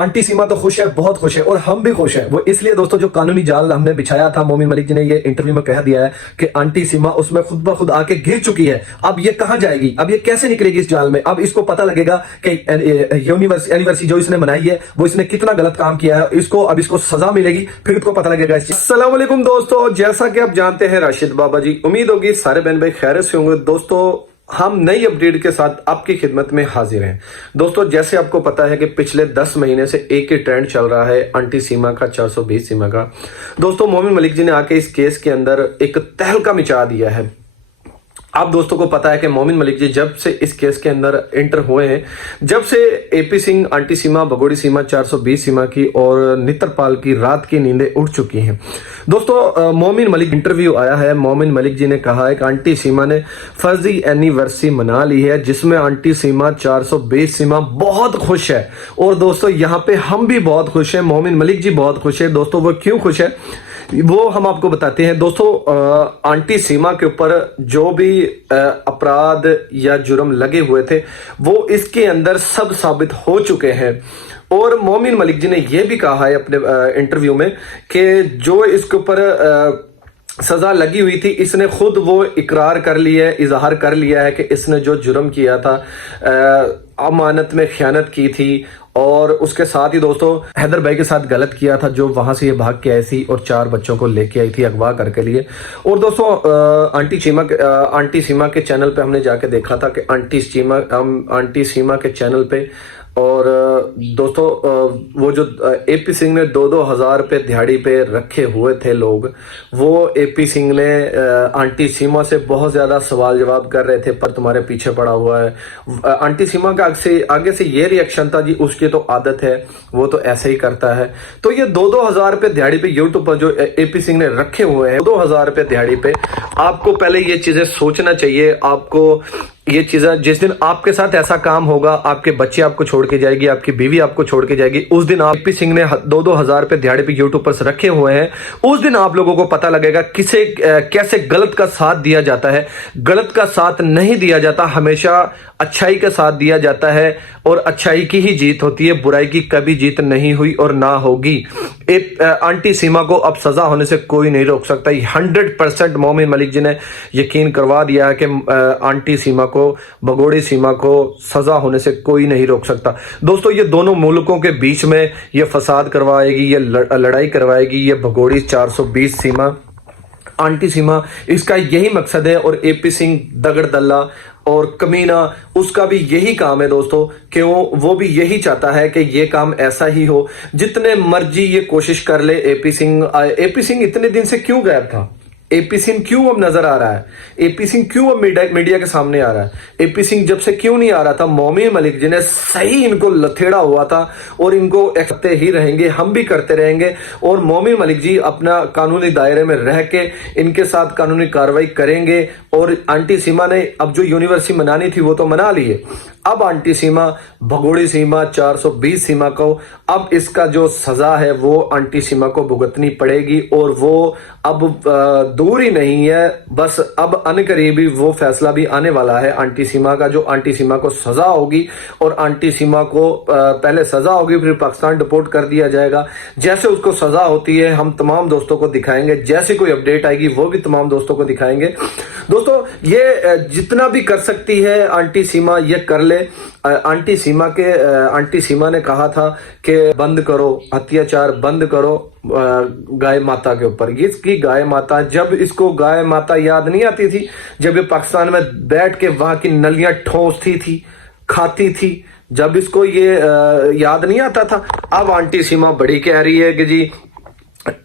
Aunty सीमा तो खुश है, बहुत खुश है और हम भी खुश हैं। वो इसलिए दोस्तों जो कानूनी जाल हमने बिछाया था, मोमिन मलिक जी ने ये इंटरव्यू में कह दिया है कि आंटी सीमा उसमें खुद ब खुद आके गिर चुकी है। अब ये कहां जाएगी, अब ये कैसे निकलेगी इस जाल में? अब इसको पता लगेगा कि एनिवर्सरी जो इसने मनाई है वो इसने कितना गलत काम किया है। इसको सजा मिलेगी, फिर इसको पता लगेगा। अस्सलाम वालेकुम दोस्तों, जैसा कि आप जानते हैं राशिद बाबा जी, उम्मीद होगी सारे बहन भाई खैरियत से होंगे। दोस्तों हम नई अपडेट के साथ आपकी खिदमत में हाजिर हैं। दोस्तों जैसे आपको पता है कि पिछले 10 महीने से एक ही ट्रेंड चल रहा है आंटी सीमा का, 420 सीमा का। दोस्तों मोमिन मलिक जी ने आके इस केस के अंदर एक तहलका मचा दिया है। आप दोस्तों को पता है कि मोमिन मलिक जी जब से इस केस के अंदर एंटर हुए हैं, जब से एपी सिंह, आंटी सीमा, भगोड़ी सीमा, 420 सीमा की और नित्रपाल की रात की नींदें उड़ चुकी हैं। दोस्तों मोमिन मलिक इंटरव्यू आया है, मोमिन मलिक जी ने कहा है कि आंटी सीमा ने फर्जी एनिवर्सरी मना ली है, जिसमें आंटी सीमा, 420 सीमा बहुत खुश है। और दोस्तों यहाँ पे हम भी बहुत खुश हैं, मोमिन मलिक जी बहुत खुश है। दोस्तों वो क्यों खुश है वो हम आपको बताते हैं। दोस्तों आंटी सीमा के ऊपर जो भी अपराध या जुर्म लगे हुए थे वो इसके अंदर सब साबित हो चुके हैं। और मोमिन मलिक जी ने यह भी कहा है अपने इंटरव्यू में कि जो इसके ऊपर सजा लगी हुई थी, इसने खुद वो इकरार कर लिया है, इजहार कर लिया है कि इसने जो जुर्म किया था, अमानत में खयानत की थी। और उसके साथ ही दोस्तों हैदर भाई के साथ गलत किया था, जो वहां से ये भाग के आई थी और 4 बच्चों को लेके आई थी अगवा करके लिए। और दोस्तों आंटी सीमा के चैनल पे हमने जाके देखा था कि आंटी सीमा के चैनल पे, और दोस्तों वो जो एपी सिंह ने 2-2 हजार रुपये दिहाड़ी पे रखे हुए थे लोग, वो एपी सिंह ने आंटी सीमा से बहुत ज्यादा सवाल जवाब कर रहे थे, पर तुम्हारे पीछे पड़ा हुआ है। आंटी सीमा का आगे से ये रिएक्शन था, जी उसकी तो आदत है, वो तो ऐसे ही करता है। तो ये 2-2 हजार रुपये दिहाड़ी पे यूट्यूब पर जो एपी सिंह ने रखे हुए हैं, 2 हजार रुपये दिहाड़ी पे, आपको पहले ये चीजें सोचना चाहिए। आपको ये चीजें, जिस दिन आपके साथ ऐसा काम होगा, आपके बच्चे आपको छोड़ के जाएगी, आपकी बीवी आपको छोड़ के जाएगी, उस दिन आप एपी सिंह ने 2-2 हजार रुपये दिहाड़ी पे यूट्यूब पर रखे हुए हैं, उस दिन आप लोगों को पता लगेगा किसे कैसे गलत का साथ दिया जाता है। गलत का साथ नहीं दिया जाता, हमेशा अच्छाई का साथ दिया जाता है और अच्छाई की ही जीत होती है, बुराई की कभी जीत नहीं हुई और ना होगी। आंटी सीमा को अब सजा होने से कोई नहीं रोक सकता। 100% मोमिन मलिक जी ने यकीन करवा दिया है कि आंटी सीमा को, भगोड़ी सीमा को सजा होने से कोई नहीं रोक सकता। दोस्तों ये दोनों मुल्कों के बीच में ये फसाद करवाएगी, ये लड़ाई करवाएगी, ये भगोड़ी 420 सीमा, आंटी सीमा, इसका यही मकसद है। और एपी सिंह दगड़ दल्ला और कमीना, उसका भी यही काम है दोस्तों, कि वो भी यही चाहता है कि ये काम ऐसा ही हो। जितने मर्जी ये कोशिश कर ले एपी सिंह इतने दिन से क्यों गायब था? एपी सिंह क्यों अब नजर आ रहा है? एपी सिंह क्यों अब मीडिया के सामने आ रहा है? एपी सिंह जब से क्यों नहीं आ रहा था? मोमिन मलिक जी ने सही इनको लथेड़ा हुआ था और इनको करते ही रहेंगे, हम भी करते रहेंगे। और मोमिन मलिक जी अपना कानूनी दायरे में रह के इनके साथ कानूनी कार्रवाई करेंगे। और आंटी सीमा ने अब जो यूनिवर्सिटी मनानी थी वो तो मना ली है, अब आंटी सीमा, भगोड़ी सीमा, 420 सीमा को अब इसका जो सजा है वो आंटी सीमा को भुगतनी पड़ेगी। और वो अब दूर ही नहीं है, बस अब अनकरीबी वो फैसला भी आने वाला है आंटी सीमा का, जो आंटी सीमा को सजा होगी। और आंटी सीमा को पहले सजा होगी, फिर पाकिस्तान डिपोर्ट कर दिया जाएगा। जैसे उसको सजा होती है हम तमाम दोस्तों को दिखाएंगे, जैसी कोई अपडेट आएगी वो भी तमाम दोस्तों को दिखाएंगे। दोस्तों ये जितना भी कर सकती है आंटी सीमा ये कर ले। आंटी सीमा ने कहा था कि बंद करो अत्याचार, बंद करो गाय माता के ऊपर। इसकी गाय माता, जब इसको गाय माता याद नहीं आती थी, जब ये पाकिस्तान में बैठ के वहां की नलियां ठोंसती थी, खाती थी, जब इसको ये याद नहीं आता था। अब आंटी सीमा बड़ी कह रही है कि जी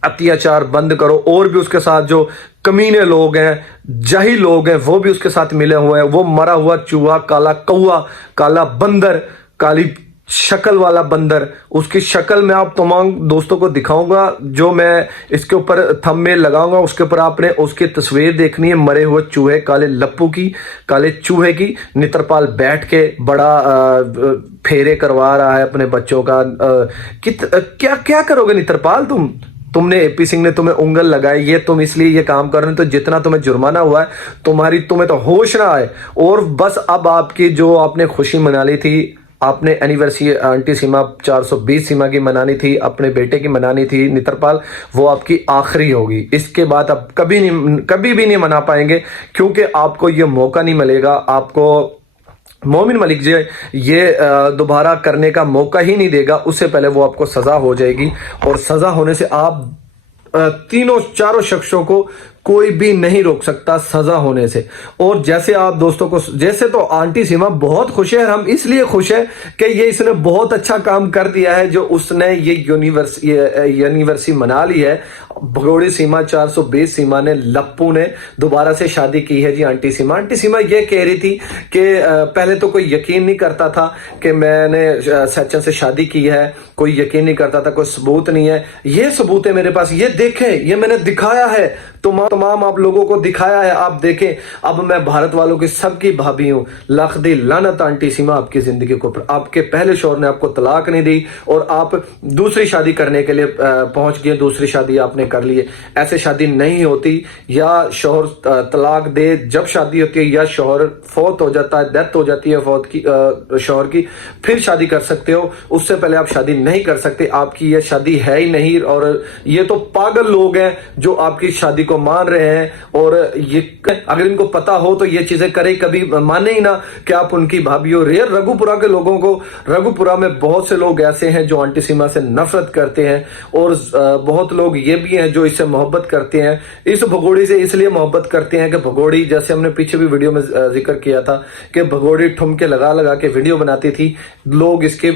अत्याचार बंद करो। और भी उसके साथ जो कमीने लोग हैं, जाहिल लोग हैं, वो भी उसके साथ मिले हुए हैं। वो मरा हुआ चूहा, काला कौआ, काला बंदर, काली शक्ल वाला बंदर, उसकी शक्ल मैं आप तमाम दोस्तों को दिखाऊंगा, जो मैं इसके ऊपर थंबनेल लगाऊंगा, उसके ऊपर आपने उसकी तस्वीर देखनी है, मरे हुए चूहे, काले लप्पू की, काले चूहे की। नित्रपाल बैठ के बड़ा फेरे करवा रहा है अपने बच्चों का। क्या क्या करोगे नित्रपाल? तुमने एपी सिंह ने तुम्हें उंगल लगाई, ये तुम इसलिए ये काम कर रहे हो, तो जितना तुम्हें जुर्माना हुआ है तुम्हें तो होश ना आए। और बस अब आपकी जो आपने खुशी मना ली थी आपने एनिवर्सरी आंटी सीमा 420 सीमा की मनानी थी, अपने बेटे की मनानी थी नित्रपाल, वो आपकी आखिरी होगी। इसके बाद आप कभी भी नहीं मना पाएंगे, क्योंकि आपको ये मौका नहीं मिलेगा। आपको मोमिन मलिक जी ये दोबारा करने का मौका ही नहीं देगा। उससे पहले वो आपको सजा हो जाएगी, और सजा होने से आप तीनों चारों शख्सों को कोई भी नहीं रोक सकता सजा होने से। और जैसे आप दोस्तों को, जैसे तो आंटी सीमा बहुत खुश है, हम इसलिए खुश है कि ये इसने बहुत अच्छा काम कर दिया है, जो उसने ये यूनिवर्सिटी मना ली है। भगोड़ी सीमा 420 सीमा ने, लप्पू ने दोबारा से शादी की है जी। आंटी सीमा ये कह रही थी कि पहले तो कोई यकीन नहीं करता था कि मैंने सचिन से शादी की है, कोई यकीन नहीं करता था, कोई सबूत नहीं है। ये सबूत है मेरे पास, ये देखें, ये मैंने दिखाया है, तमाम आप लोगों को दिखाया है, आप देखें। अब मैं भारत वालों की सबकी भाभी हूं। लाख दी लानत आंटी सीमा आपकी जिंदगी को, आपके पहले शौहर ने आपको तलाक नहीं दी और आप दूसरी शादी करने के लिए पहुंच गए, दूसरी शादी आपने कर ली है। ऐसे शादी नहीं होती, या शौहर तलाक दे जब शादी होती है, या शौहर फौत हो जाता है, डेथ हो जाती है फौत की शौहर की, फिर शादी कर सकते हो। उससे पहले आप शादी नहीं कर सकते, आपकी ये शादी है ही नहीं। और ये तो पागल लोग हैं जो आपकी शादी को मान रहे हैं, और ये अगर इनको पता हो तो ये चीजें करे, कभी माने ही ना कि आप उनकी भाभी हो। रेयर रघुपुरा के लोगों को, रघुपुरा में बहुत से लोग ऐसे हैं जो आंटी सीमा से नफरत करते हैं, और बहुत लोग ये भी हैं जो इससे मोहब्बत करते हैं। इस भगोड़ी से इसलिए मोहब्बत करते हैं कि भगोड़ी, जैसे हमने पीछे भी वीडियो में जिक्र किया था कि भगोड़ी ठुमके लगा लगा के वीडियो बनाती थी, लोग इसके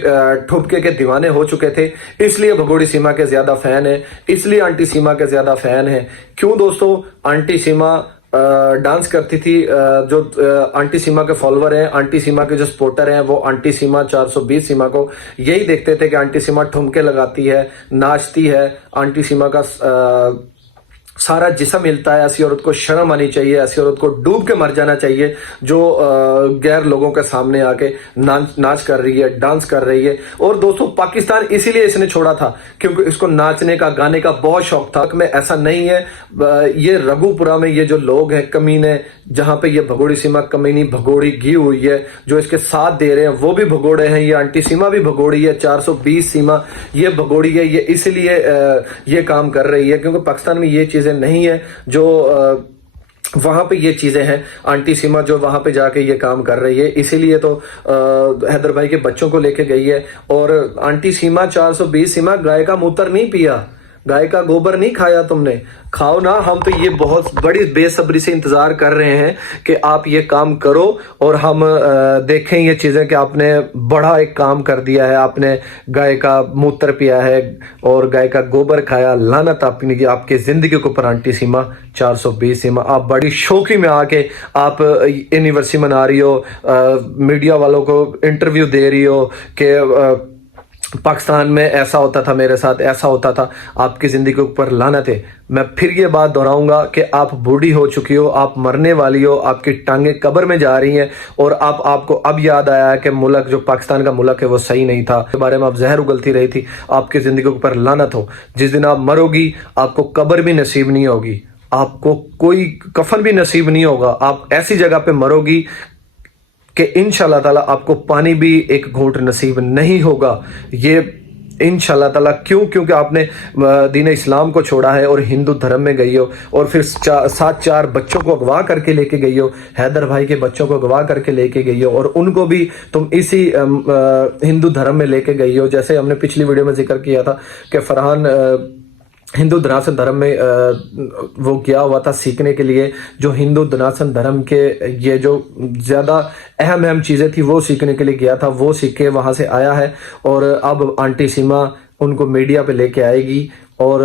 ठुमके के दीवाने हो चुके थे, इसलिए भगोड़ी सीमा के ज्यादा फैन है, इसलिए आंटी सीमा के ज्यादा फैन है। क्यों दोस्तों? आंटी सीमा डांस करती थी, जो आंटी सीमा के फॉलोअर हैं, आंटी सीमा के जो सपोर्टर हैं, वो आंटी सीमा 420 सीमा को यही देखते थे कि आंटी सीमा ठुमके लगाती है, नाचती है। आंटी सीमा का सारा जिस्म हिलता है। ऐसी औरत को शर्म आनी चाहिए, ऐसी औरत को डूब के मर जाना चाहिए जो गैर लोगों के सामने आके नाच कर रही है, डांस कर रही है। और दोस्तों, पाकिस्तान इसीलिए इसने छोड़ा था क्योंकि इसको नाचने का, गाने का बहुत शौक था। में ऐसा नहीं है। ये रघुपुरा में ये जो लोग हैं कमीने, जहां पे ये भगोड़ी सीमा कमीनी भगोड़ी घी हुई है, जो इसके साथ दे रहे हैं वो भी भगोड़े हैं। ये आंटी सीमा भी भगोड़ी है, 420 सीमा ये भगोड़ी है। ये इसलिए ये काम कर रही है क्योंकि पाकिस्तान में ये चीजें नहीं है जो वहां पे ये चीजें हैं। आंटी सीमा जो वहां पे जाके ये काम कर रही है, इसीलिए तो हैदर भाई के बच्चों को लेके गई है। और आंटी सीमा 420 सीमा गाय का मूत्र नहीं पिया, गाय का गोबर नहीं खाया तुमने, खाओ ना। हम तो ये बहुत बड़ी बेसब्री से इंतजार कर रहे हैं कि आप ये काम करो और हम देखें ये चीजें कि आपने बड़ा एक काम कर दिया है। आपने गाय का मूत्र पिया है और गाय का गोबर खाया। लानत आपकी आपके जिंदगी के ऊपर आंटी सीमा 420 सीमा। आप बड़ी शौकी में आके आप एनिवर्सरी मना रही हो, मीडिया वालों को इंटरव्यू दे रही हो कि पाकिस्तान में ऐसा होता था, मेरे साथ ऐसा होता था। आपकी जिंदगी के ऊपर लानत है। मैं फिर ये बात दोहराऊंगा कि आप बूढ़ी हो चुकी हो, आप मरने वाली हो, आपकी टांगे कब्र में जा रही हैं और आपको अब याद आया है कि मुल्क जो पाकिस्तान का मुल्क है वो सही नहीं था, के बारे में आप जहर उगलती रही थी। आपकी जिंदगी के ऊपर लानत हो। जिस दिन आप मरोगी आपको कब्र भी नसीब नहीं होगी, आपको कोई कफन भी नसीब नहीं होगा। आप ऐसी जगह पे मरोगी कि इंशाल्लाह ताला आपको पानी भी एक घूंट नसीब नहीं होगा। ये इंशाल्लाह ताला क्यों? क्योंकि आपने दीन इस्लाम को छोड़ा है और हिंदू धर्म में गई हो, और फिर 4 बच्चों को अगवा करके लेके गई हो, हैदर भाई के बच्चों को अगवा करके लेके गई हो, और उनको भी तुम इसी हिंदू धर्म में लेके गई हो। जैसे हमने पिछली वीडियो में जिक्र किया था कि फरहान हिंदू धनासन धर्म में वो गया हुआ था सीखने के लिए, जो हिंदू धनासन धर्म के ये जो ज्यादा अहम चीजें थी वो सीखने के लिए गया था, वो सीख के वहां से आया है। और अब आंटी सीमा उनको मीडिया पे लेके आएगी और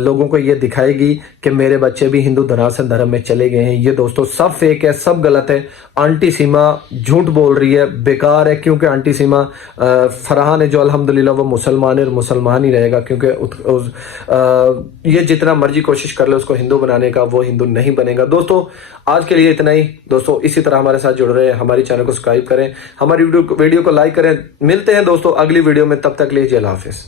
लोगों को ये दिखाएगी कि मेरे बच्चे भी हिंदू धनासन धर्म में चले गए हैं। ये दोस्तों सब फेक है, सब गलत है। आंटी सीमा झूठ बोल रही है, बेकार है। क्योंकि आंटी सीमा फरहान है जो अल्हम्दुलिल्लाह वो मुसलमान है और मुसलमान ही रहेगा, क्योंकि ये जितना मर्जी कोशिश कर ले उसको हिंदू बनाने का, वो हिंदू नहीं बनेगा। दोस्तों आज के लिए इतना ही। दोस्तों इसी तरह हमारे साथ जुड़ रहे हैं, हमारी चैनल को सब्सक्राइब करें, हमारी वीडियो को लाइक करें। मिलते हैं दोस्तों अगली वीडियो में, तब तक के लिए जय हाफिज।